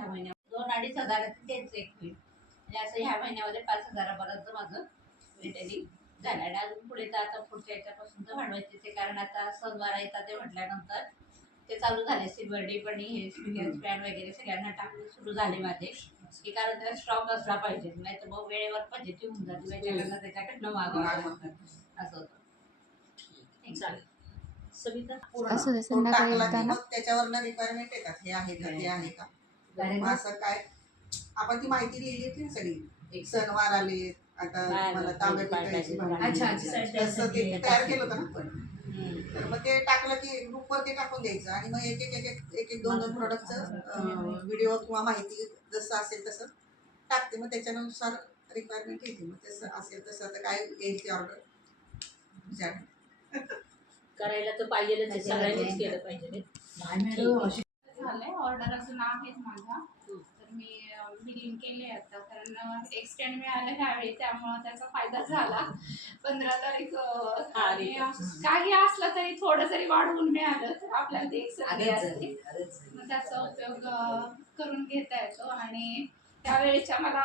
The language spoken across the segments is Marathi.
ह्या महिन्यात 2-2.5 हजाराचं तेच एक होईल. म्हणजे असं ह्या महिन्यामध्ये 5,000पर्यंत माझं रिटेलिंग झालं. आणि अजून पुढे तर आता पुढच्या याच्यापासून तर वाढवायचेच आहे, कारण आता सणवार येतात ते म्हटल्यानंतर ते चालू झाले. सिल्वर डे पण हे स्पीकर स्टँड वगैरे सगळ्यांना टाकणे सुरू झाले माझे, की कारण त्याला स्टॉक असला पाहिजे, नाही तर मग वेळेवर पॉझिटिव्ह होऊन जाते, त्याच्याकडनं मागवावं असं होतं. चालेल. असं संध्याकाळी एकदा ना त्याच्यावर रिक्वायरमेंट येतात, हे आहे का ते आहे का, असं काय आपण ती माहिती लिहिली होती ना सगळी. एक सणवार आले, आता मला तांब्या पितळाची तसं ते तयार केलं होतं ना पण. तर मग ते टाकलं की ग्रुपवर ते टाकून द्यायचं आणि मग एक 2 प्रोडक्टचं व्हिडिओ किंवा माहिती जसं असेल तसं टाकते. मग त्याच्यानुसार रिक्वायरमेंट येते. मग तसं असेल तसं आता काय येईल ती ऑर्डर करायला तर पाहिजेलच, सगळ्यांनीच केलं पाहिजे. झालंय ऑर्डर अजून आहेत माझा, तर मी बिलिंग केले आता, कारण एक्सटेंड मिळालं ह्यावेळी, त्यामुळे त्याचा फायदा झाला. 15 तारीख आणि काही असलं तरी थोडं जरी वाढवून मिळालं तर आपल्याला ती एक संधी असते, मग त्याचा उपयोग करून घेता येतो. आणि त्यावेळेच्या मला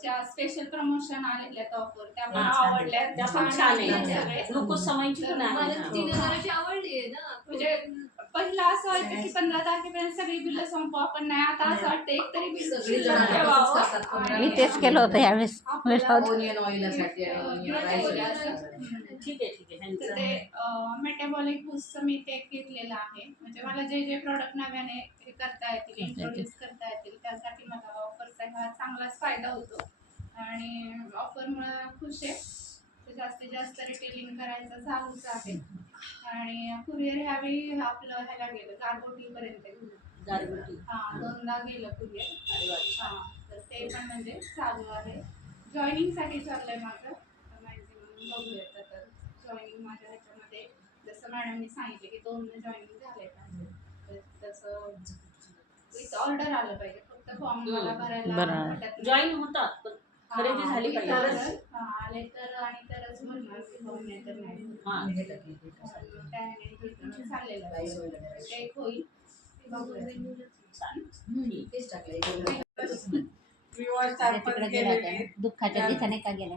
ज्या स्पेशल प्रमोशन आलेल्या ऑफर त्या पण आवडल्या, त्या पण छान आहे. ग्लुकोज समाईची पण आहे. 3000ची आवडली आहे ना. म्हणजे पहिला असं व्हायचं की 15 तारखेपर्यंत सगळी बिलं संपवा, पण नाही, आता असं वाटतं एक तरी बिल शिल्लक ठेवावं. मी तेच केलं होतं यावेळेस. ओनियन ऑइलसाठी ठीक आहे. तर ते मेटाबॉलिक बूस्टचं मी ते घेतलेलं आहे. म्हणजे मला जे जे प्रोडक्ट नव्याने हे करता येतील, इंट्रोड्यूस करता येतील, त्यासाठी मला ऑफरचा हा चांगलाच फायदा होतो. आणि ऑफरमुळे खुश आहे. तर जास्तीत जास्त रिटेलिंग करायचं चालूच आहे. आणि कुरिअर ह्यावेळी आपलं ह्याला गेलं गारगोटीपर्यंत गेलं. हां, 2दा गेलं कुरिअर. हां, तर ते पण म्हणजे चालू आहे. जॉईनिंगसाठी चाललंय माझं. मॅक्झिमम बघूयात आता. जॉईनिंग माझ्या ह्याच्यामध्ये जसं मॅडमनी सांगितले की 2 जॉईनिंग झाले पाहिजे, तर तसं विथ ऑर्डर आलं पाहिजे. फक्त फॉर्म मला भरायला जॉईन होतात पण खरेदी झाली पाहिजे. आले तर आणि तरच भरणार फॉर्म, नाही तर नाही. चाललेलं आहे, एक होईल दुःखाच्या ठिकाणी का गेला.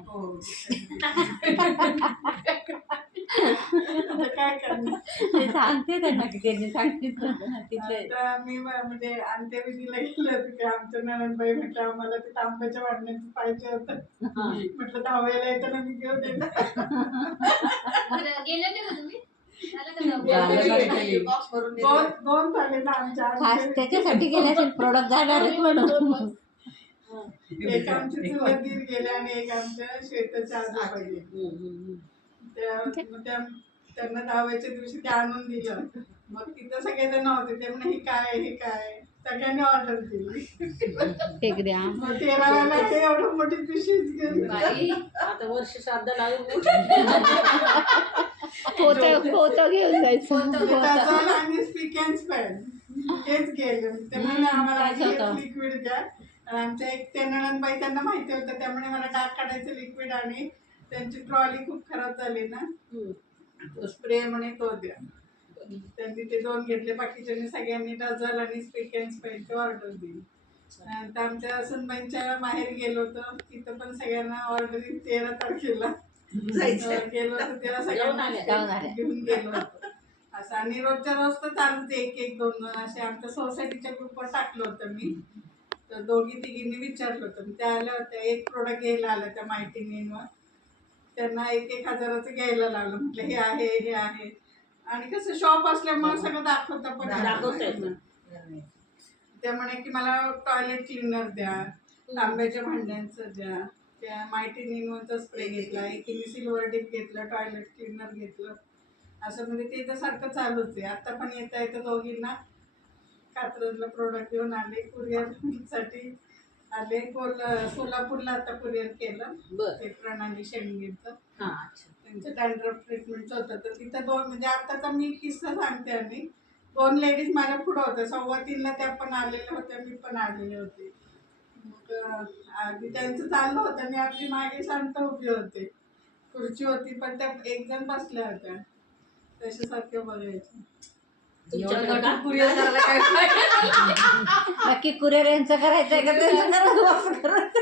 काय करणार ते सांगते त्यांना की त्यांनी सांगितलं तिथले. मी म्हणजे अंत्यविधीला गेले होते की आमच्या नणंदबाई म्हटलं आम्हाला ते तांब्याच्या वाढण्याचं पाहिजे होतं. म्हटलं 10व्याला येताना मी घेऊन येतात. गेले ना तुम्ही दोन झाले ना आमच्या. खास त्याच्यासाठी गेले असेल प्रोडक्ट जाणारच म्हणून. एक आमचे चुलत दीर गेले आणि एक आमच्या श्वेताच्या आजोबा गेले. त्यांना 10व्याच्या दिवशी ते आणून दिलं. मग तिथं सगळेजण होते, ते म्हणे हे काय सगळ्यांनी ऑर्डर दिली. मग 13व्याला ते एवढं मोठी पिशवीच गेली. आता वर्ष श्राद्ध लावून पोतं घेऊन जायचं आणि स्पीक अँड स्पेल हेच गेलं. ते म्हणे आम्हाला लिक्विड द्या. आमच्या एक त्या नणंदबाई त्यांना माहिती होतं, त्यामुळे मला डाग काढायचं लिक्विड आणि त्यांची ट्रॉली खूप खराब झाली ना, तो स्प्रे म्हणे तो द्या. त्यांनी ते 2 घेतले. बाकीच्यांनी सगळ्यांनी डझल आणि स्पीक अँड स्पेलची ऑर्डर दिली. नंतर आमच्या सुनबाईंच्या माहेर गेलो होतो, तिथं पण सगळ्यांना ऑर्डर 13 तारखेला गेलो होतो, तेव्हा सगळ्यांना घेऊन गेलो होतो असं. आणि रोजच्या रोज तर चालूच 1-1, 2-2 असे आमच्या सोसायटीच्या ग्रुपवर टाकलं होतं मी. तर 2-3 विचारलं होतं, त्या आल्या होत्या. एक प्रोडक्ट घ्यायला आलं त्या माहितीवर. त्यांना 1-1 हजाराचं घ्यायला लागलं. म्हटलं हे आहे आणि कसं शॉप असल्यामुळे सगळं दाखवतं पण त्या म्हणे की मला टॉयलेट क्लिनर द्या, तांब्याच्या भांड्यांचं द्या. त्या माहिती निनवरचा स्प्रे घेतला, एकीने सिल्वर डिप घेतलं, टॉयलेट क्लिनर घेतलं. असं म्हणजे ते तर सारखं चालूच आहे. आता पण येतं दोघींना कात्रजला प्रोडक्ट घेऊन आले. कुरिअरसाठी आले. सोलापूरला आता कुरिअर केलं. ते प्रणाली शेंगेचं त्यांचं डॅन्ड्रफ ट्रीटमेंटचं होतं. तर तिथं 2 म्हणजे आताचा मी किस्सा सांगते. आणि 2 लेडीज माझ्या पुढं होत्या. 2:15ला त्या पण आलेल्या होत्या, मी पण आलेले होते. मग आधी त्यांचं चाललं होतं, मी आपली मागे शांत उभी होते. खुर्ची होती पण त्या 1 जण बसल्या होत्या, तशासारख्या बघायच्या. कुरिअर करायला काय पाहिजे? नक्की कुरिअर यांचं करायचंय का त्यांचं करायचं असं करायचं?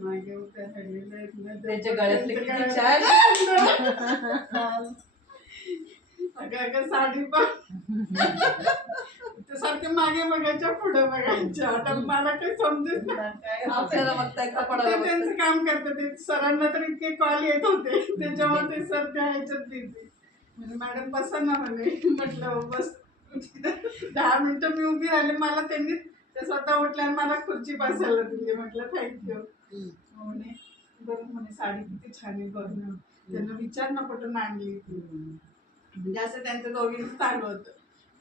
मागे उभ्या राहिलेल्या आहेत ना, त्यांच्या गळ्यातले किती छान. अगं साडी पण ते सारखे मागे बघायच्या पुढे बघायच्या. आता मला काही समजत नाही. आपल्याला बघताय ते कपडा त्यांचं काम करतं. ते सरांना तर इतके कॉल येत होते त्याच्यामुळे ते सर त्या ह्याच्यात बिझी. म्हणजे मॅडम बसा ना म्हणे. म्हटलं हो बस. 10 मिनिटं मी उभी राहिले. मला त्यांनी ते स्वतः उठल्या आणि मला खुर्ची बसायला दिली. म्हटलं थँक्यू. म्हणे बरं म्हणे साडी किती छान आहे बघ. त्यांना विचार ना कुठून आणली ती. म्हणजे असं त्यांचं दोघींचं चालू होतं.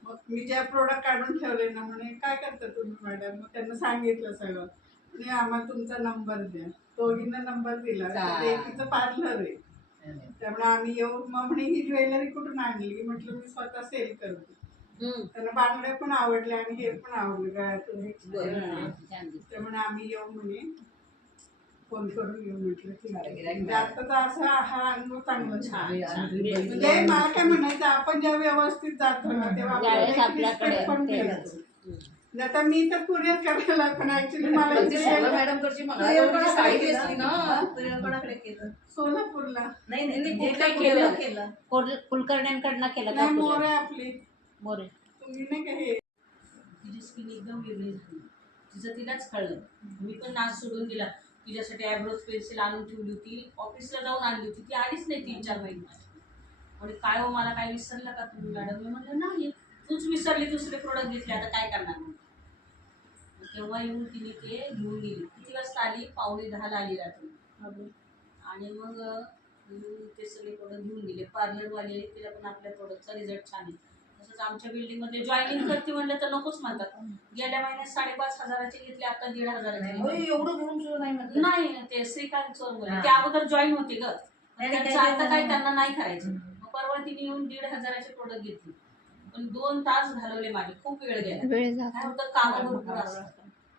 मग मी जे प्रोडक्ट काढून ठेवले ना म्हणे काय करता तुम्ही मॅडम. मग त्यांना सांगितलं सगळं. म्हणे आम्हाला तुमचा नंबर द्या. दोघींना नंबर दिला. एकीचं पार्लर आहे त्यामुळे आम्ही येऊ. मग म्हणे ही ज्वेलरी कुठून आणली. म्हटलं मी स्वतः सेल करते. त्यांना बांगड्या पण आवडल्या आणि हे पण आवडले गळ्यातून हे. त्यामुळे आम्ही येऊ म्हणे फोन करून येऊ. म्हटलं ठीक आहे. म्हणजे आताचा असा हा अनुभव चांगला छान. म्हणजे मला काय म्हणायचं आपण जेव्हा व्यवस्थित जातो ना तेव्हा त्यावेळेस आपल्याकडे respect पण मिळतो. आता मी तर कुरिअर करायला पण ऍक्च्युली मला मॅडम कडची साडी घेतली ना. कोणाकडे केलं? सोलापूरला नाही काय केलं? कुलकर्ण्यांकडनं केलं का नाही मोर कुरिअर? आहे आपली. मोरे. तुम्ही नाही का हे तिची स्किन एकदम वेगळी झाली. तिचं तिलाच कळलं. मी पण नाच सोडून दिला. तिच्यासाठी आयब्रोज पेन्सिल आणून ठेवली होती. ऑफिसला जाऊन आणली होती. ती आलीच नाही 3-4 महिने. म्हणजे काय हो मला काय विसरलं का तुम्ही मॅडम. मी म्हटलं नाही तूच विसरली. दुसरे प्रोडक्ट घेतले आता काय करणार. तेव्हा येऊन तिने ते घेऊन गेली. किती वाजता आली? 9:45 आली रात्री. आणि मग ते सगळे प्रोडक्ट घेऊन गेले. पार्लरवाले तिला पण आपल्या प्रोडक्टचा रिझल्ट छान आहे. तसंच आमच्या बिल्डिंगमध्ये जॉईनिंग करते म्हणलं तर नकोच म्हणतात. गेल्या महिन्यात 5,500 घेतले. आता 1,500 एवढं घेऊन सुद्धा नाही म्हटलं. नाही. ते श्रीकांत चोरमुले ते अगोदर जॉईन होते ग. त्यांचं आता काय त्यांना नाही करायचं. मग परवा तिने येऊन 1,500 प्रोडक्ट घेतले. पण 2 तास घालवले माझे. खूप वेळ गेला. काय होतं काम भरपूर असतं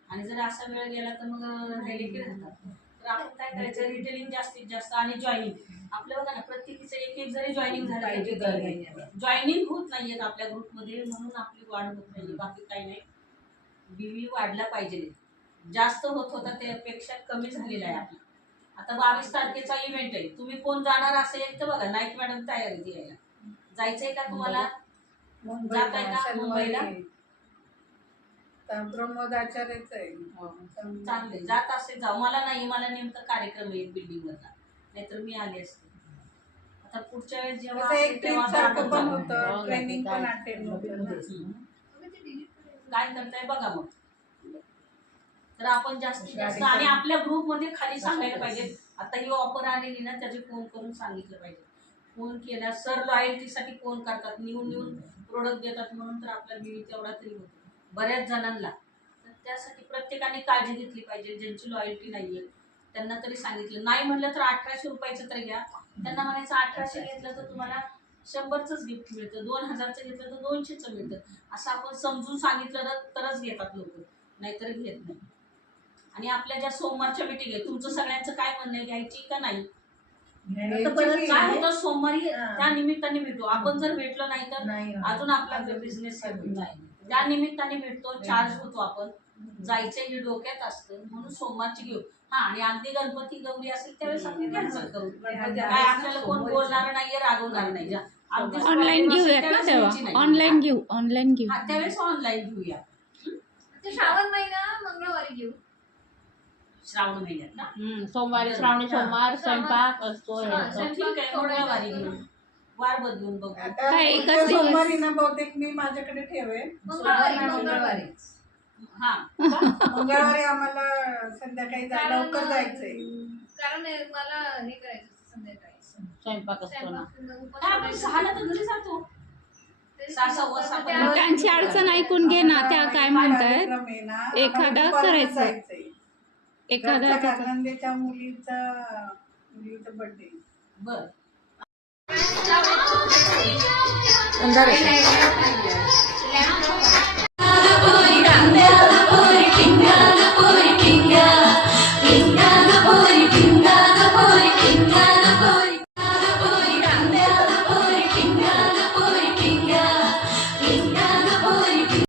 आणि जर असा वेळ गेला तर मग राहिले की राहतात. तर आपण काय करायचं रिटेलिंग जास्तीत जास्त आणि जॉईनिंग. आपलं बघा ना प्रत्येकीचं एक जरी जॉईनिंग झालं त्याची जॉईनिंग होत नाहीयेत आपल्या ग्रुपमध्ये म्हणून आपली वाढ होत नाही. बाकी काही नाही. बीवी वाढला पाहिजे. जास्त होत होता त्यापेक्षा कमी झालेला आहे आपला. आता 22 तारखेचा इव्हेंट आहे. तुम्ही कोण जाणार असेल तर बघा नाईक मॅडम तयार आहे यायला. जायचंय का तुम्हाला? जाताय का मुंबईला? प्रमोद आचार्यच आहे. चांगले जात असेल जाऊ. मला नाही. मला नेमका कार्यक्रम आहे बिल्डिंग वरला. नाहीतर मी आले असते. आता पुढच्या वेळेस जेव्हा असेल तेव्हा सारखं पण जाऊ. होतं. ट्रेनिंग पण अटेंड होतं. काय करताय बघा मग. तर आपण जास्तीत जास्त आणि आपल्या ग्रुपमध्ये खाली सांगायला पाहिजे. आता ही ऑफर आलेली ना त्याचे फोन करून सांगितलं पाहिजे. फोन केला सर लॉयल्टीसाठी फोन करतात. निवून प्रोडक्ट देतात म्हणून तर आपला बिल तेवढा तरी होतो बऱ्याच जणांना. तर त्यासाठी प्रत्येकाने काळजी घेतली पाहिजे. ज्यांची लॉयल्टी नाहीये त्यांना तरी सांगितलं. नाही म्हणलं तर 1,800 रुपयाचं तरी घ्या. त्यांना म्हणायचं 1,800 घेतलं तर तुम्हाला 100च गिफ्ट मिळतं. 2,000चं घेतलं तर 200चं मिळतं. असं आपण समजून सांगितलं तरच घेतात लोक. नाहीतर घेत नाही. आणि आपल्या ज्या सोमवारच्या मीटिंग आहे तुमचं सगळ्यांचं काय म्हणणं आहे घ्यायची का नाही? काय होतं सोमवारी त्या निमित्ताने भेटू. आपण जर भेटलो नाही तर अजून आपला बिझनेस नाही. त्या निमित्ताने भेटतो. चार्ज होतो आपण. जायचं हे डोक्यात असतं म्हणून सोमवारची घेऊ. हा आणि अगदी गणपती गौरी असेल त्यावेळेस आपण कॅन्सल करू. काय आपल्याला कोण बोलणार नाहीये रागवणार नाही. ऑनलाईन घेऊयात ना तेव्हा. ऑनलाईन घेऊ. हा त्यावेळेस ऑनलाईन घेऊया. श्रावण महिना मंगळवारी घेऊ. श्रावण महिन्यात ना सोमवारी श्रावणी सोमवार स्वयंपाक असतो. ठीक आहे मंगळवारी घेऊ. वार बदलून बघू. आता सोमवारी ना बहुतेक मी माझ्याकडे ठेवेन. मंगळवारी हा मंगळवारी आम्हाला संध्याकाळी लवकर जायचंय. कारण मला हे करायचं संध्याकाळी स्वयंपाक असतो ना. आपण 6ला तर घरी जातो. 6:15 त्यांची अडचण ऐकून घे ना. त्या काय म्हणतायत एखादा करायचं. एखादा नंदेच्या मुलीचा बर्थडे. बर अंधार आहे.